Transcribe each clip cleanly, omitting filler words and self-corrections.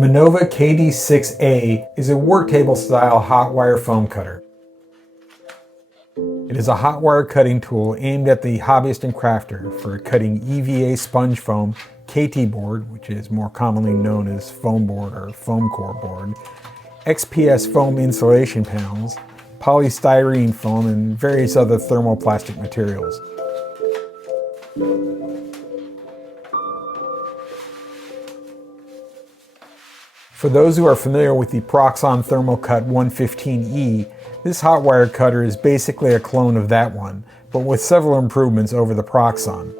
Minova KD-6A is a work table style hot wire foam cutter. It is a hot wire cutting tool aimed at the hobbyist and crafter for cutting EVA sponge foam, KT board, which is more commonly known as foam board or foam core board, XPS foam insulation panels, polystyrene foam, and various other thermoplastic materials. For those who are familiar with the PROXXON Thermocut 115E, this hot wire cutter is basically a clone of that one, but with several improvements over the PROXXON.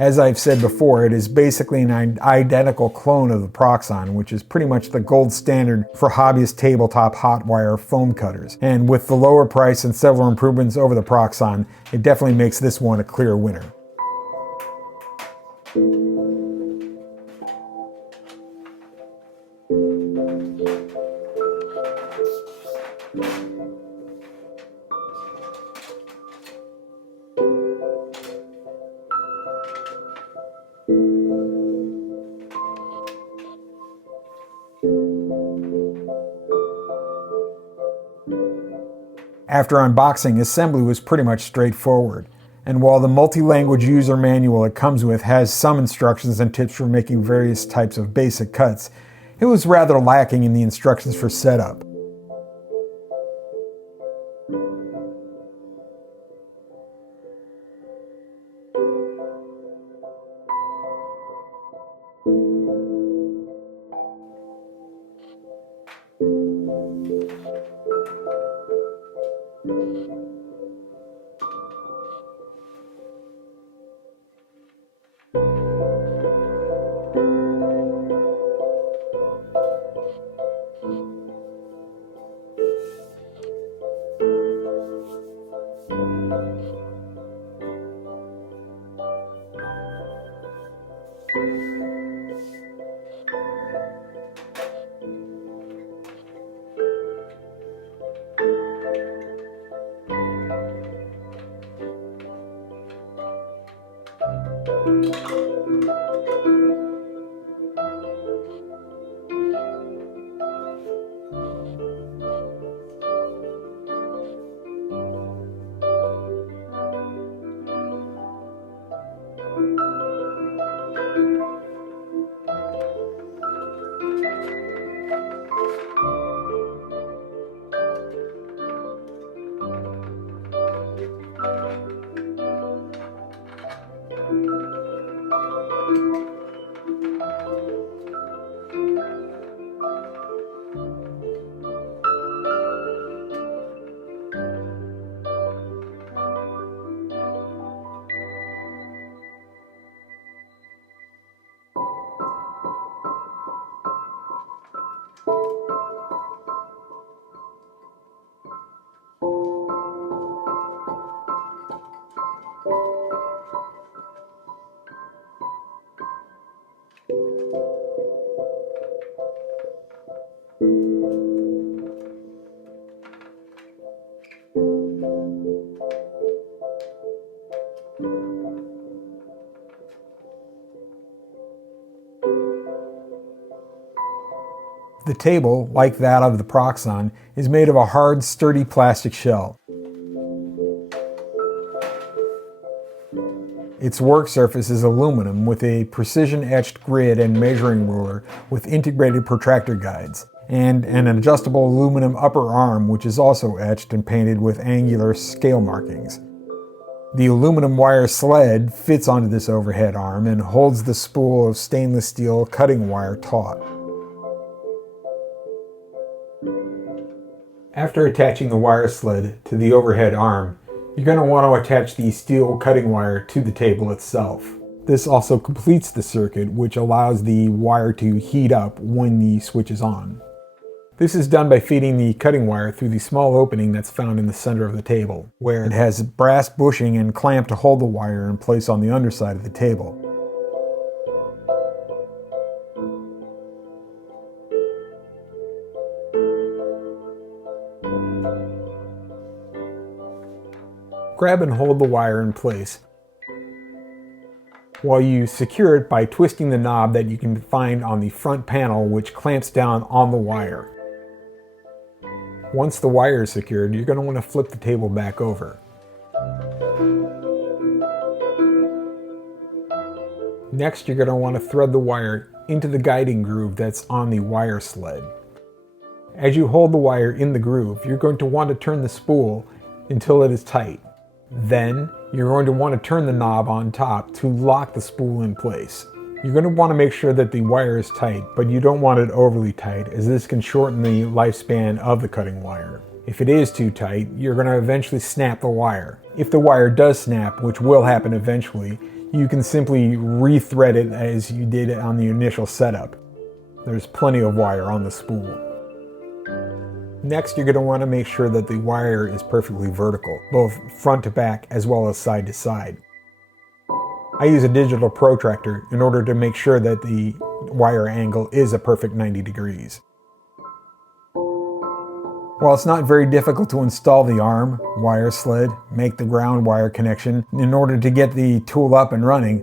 As I've said before, it is basically an identical clone of the PROXXON, which is pretty much the gold standard for hobbyist tabletop hot wire foam cutters. And with the lower price and several improvements over the PROXXON, it definitely makes this one a clear winner. After unboxing, assembly was pretty much straightforward, and while the multi-language user manual it comes with has some instructions and tips for making various types of basic cuts, it was rather lacking in the instructions for setup. The table, like that of the PROXXON, is made of a hard, sturdy plastic shell. Its work surface is aluminum with a precision-etched grid and measuring ruler with integrated protractor guides, and an adjustable aluminum upper arm which is also etched and painted with angular scale markings. The aluminum wire sled fits onto this overhead arm and holds the spool of stainless steel cutting wire taut. After attaching the wire sled to the overhead arm, you're going to want to attach the steel cutting wire to the table itself. This also completes the circuit, which allows the wire to heat up when the switch is on. This is done by feeding the cutting wire through the small opening that's found in the center of the table, where it has brass bushing and clamp to hold the wire in place on the underside of the table. Grab and hold the wire in place while you secure it by twisting the knob that you can find on the front panel, which clamps down on the wire. Once the wire is secured, you're going to want to flip the table back over. Next, you're going to want to thread the wire into the guiding groove that's on the wire sled. As you hold the wire in the groove, you're going to want to turn the spool until it is tight. Then, you're going to want to turn the knob on top to lock the spool in place. You're going to want to make sure that the wire is tight, but you don't want it overly tight, as this can shorten the lifespan of the cutting wire. If it is too tight, you're going to eventually snap the wire. If the wire does snap, which will happen eventually, you can simply re-thread it as you did on the initial setup. There's plenty of wire on the spool. Next, you're going to want to make sure that the wire is perfectly vertical, both front to back as well as side to side. I use a digital protractor in order to make sure that the wire angle is a perfect 90 degrees. While it's not very difficult to install the arm, wire sled, make the ground wire connection in order to get the tool up and running,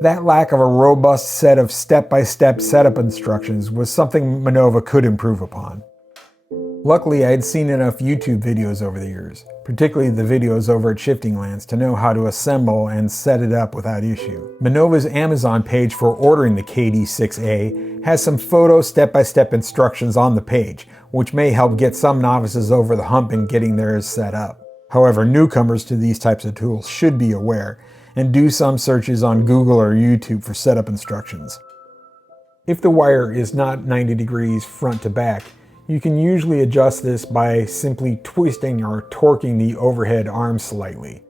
that lack of a robust set of step-by-step setup instructions was something Minova could improve upon. Luckily, I had seen enough YouTube videos over the years, particularly the videos over at Shifting Lands, to know how to assemble and set it up without issue. Minova's Amazon page for ordering the KD-6A has some photo step-by-step instructions on the page, which may help get some novices over the hump in getting theirs set up. However, newcomers to these types of tools should be aware and do some searches on Google or YouTube for setup instructions. If the wire is not 90 degrees front to back, you can usually adjust this by simply twisting or torquing the overhead arm slightly.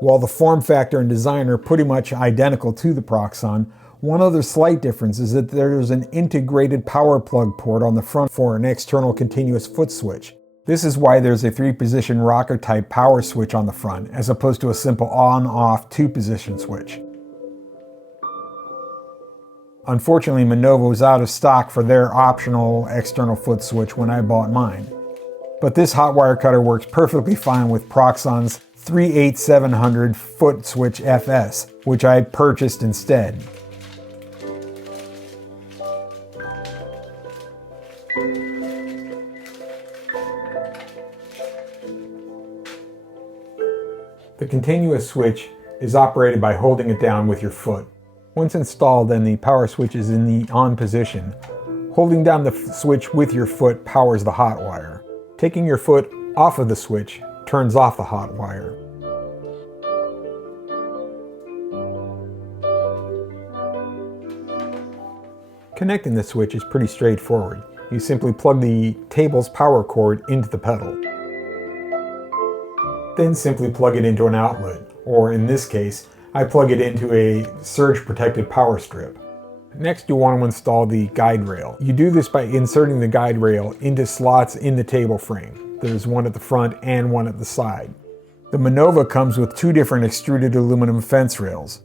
While the form factor and design are pretty much identical to the PROXXON, one other slight difference is that there's an integrated power plug port on the front for an external continuous foot switch. This is why there's a 3-position rocker type power switch on the front, as opposed to a simple on-off 2-position switch. Unfortunately, Minova was out of stock for their optional external foot switch when I bought mine. But this hot wire cutter works perfectly fine with PROXXON's 38700 foot switch FS, which I purchased instead. The continuous switch is operated by holding it down with your foot. Once installed and the power switch is in the on position, holding down the switch with your foot powers the hot wire. Taking your foot off of the switch turns off the hot wire. Connecting the switch is pretty straightforward. You simply plug the table's power cord into the pedal. Then simply plug it into an outlet, or in this case, I plug it into a surge-protected power strip. Next, you want to install the guide rail. You do this by inserting the guide rail into slots in the table frame. There's one at the front and one at the side. The Minova comes with 2 different extruded aluminum fence rails.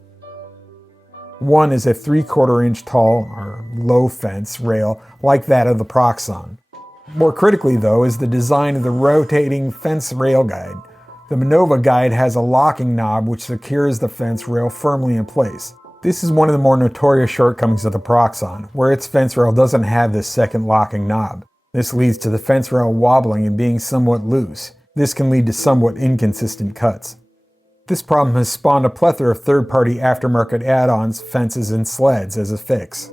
One is a 3/4 inch tall, or low fence rail, like that of the PROXXON. More critically though is the design of the rotating fence rail guide. The Minova guide has a locking knob which secures the fence rail firmly in place. This is one of the more notorious shortcomings of the PROXXON, where its fence rail doesn't have this second locking knob. This leads to the fence rail wobbling and being somewhat loose. This can lead to somewhat inconsistent cuts. This problem has spawned a plethora of third-party aftermarket add-ons, fences, and sleds as a fix.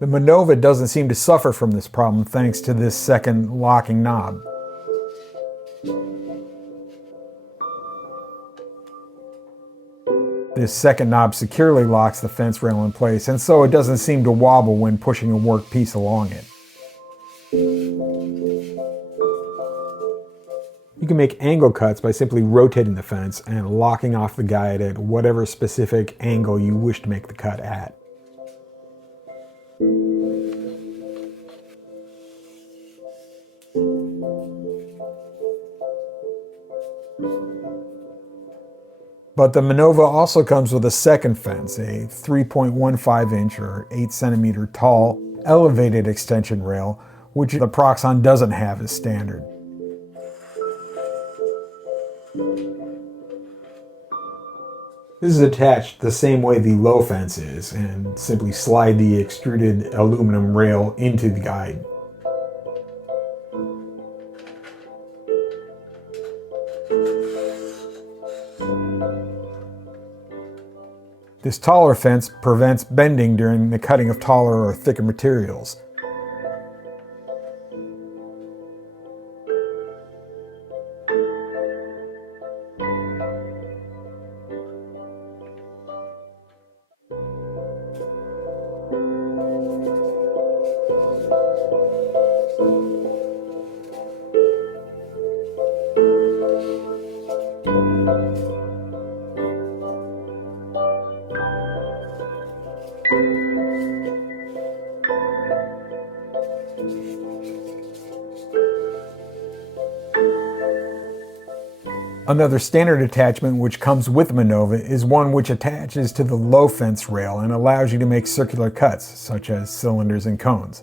The Minova doesn't seem to suffer from this problem thanks to this second locking knob. This second knob securely locks the fence rail in place, and so it doesn't seem to wobble when pushing a work piece along it. You can make angle cuts by simply rotating the fence and locking off the guide at whatever specific angle you wish to make the cut at. But the Minova also comes with a second fence, a 3.15 inch or 8 centimeter tall elevated extension rail, which the PROXXON doesn't have as standard. This is attached the same way the low fence is, and simply slide the extruded aluminum rail into the guide. This taller fence prevents bending during the cutting of taller or thicker materials. Another standard attachment which comes with Minova is one which attaches to the low fence rail and allows you to make circular cuts, such as cylinders and cones.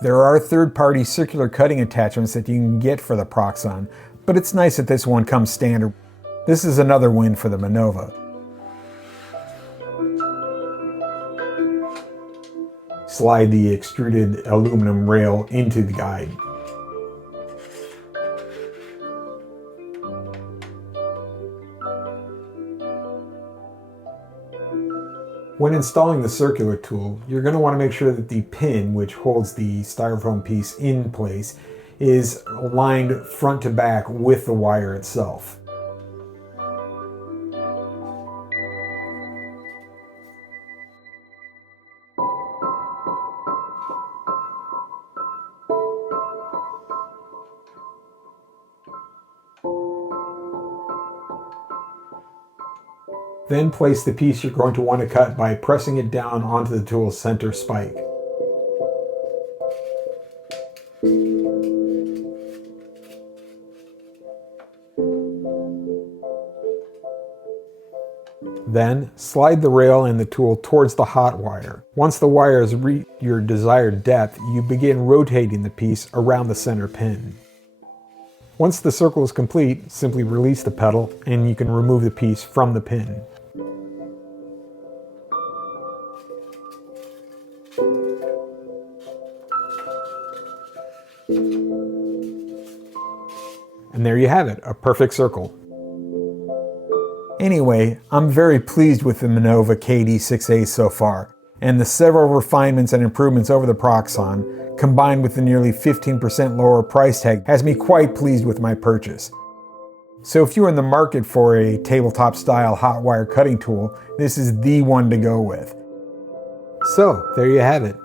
There are third-party circular cutting attachments that you can get for the PROXXON, but it's nice that this one comes standard. This is another win for the Minova. Slide the extruded aluminum rail into the guide. When installing the circular tool, you're going to want to make sure that the pin, which holds the styrofoam piece in place, is aligned front to back with the wire itself. Then place the piece you're going to want to cut by pressing it down onto the tool's center spike. Then slide the rail and the tool towards the hot wire. Once the wire has reached your desired depth, you begin rotating the piece around the center pin. Once the circle is complete, simply release the pedal and you can remove the piece from the pin. And there you have it, a perfect circle. Anyway, I'm very pleased with the Minova KD-6A so far, and the several refinements and improvements over the PROXXON, combined with the nearly 15% lower price tag, has me quite pleased with my purchase. So if you're in the market for a tabletop style hot wire cutting tool, this is the one to go with. So there you have it.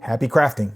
Happy crafting!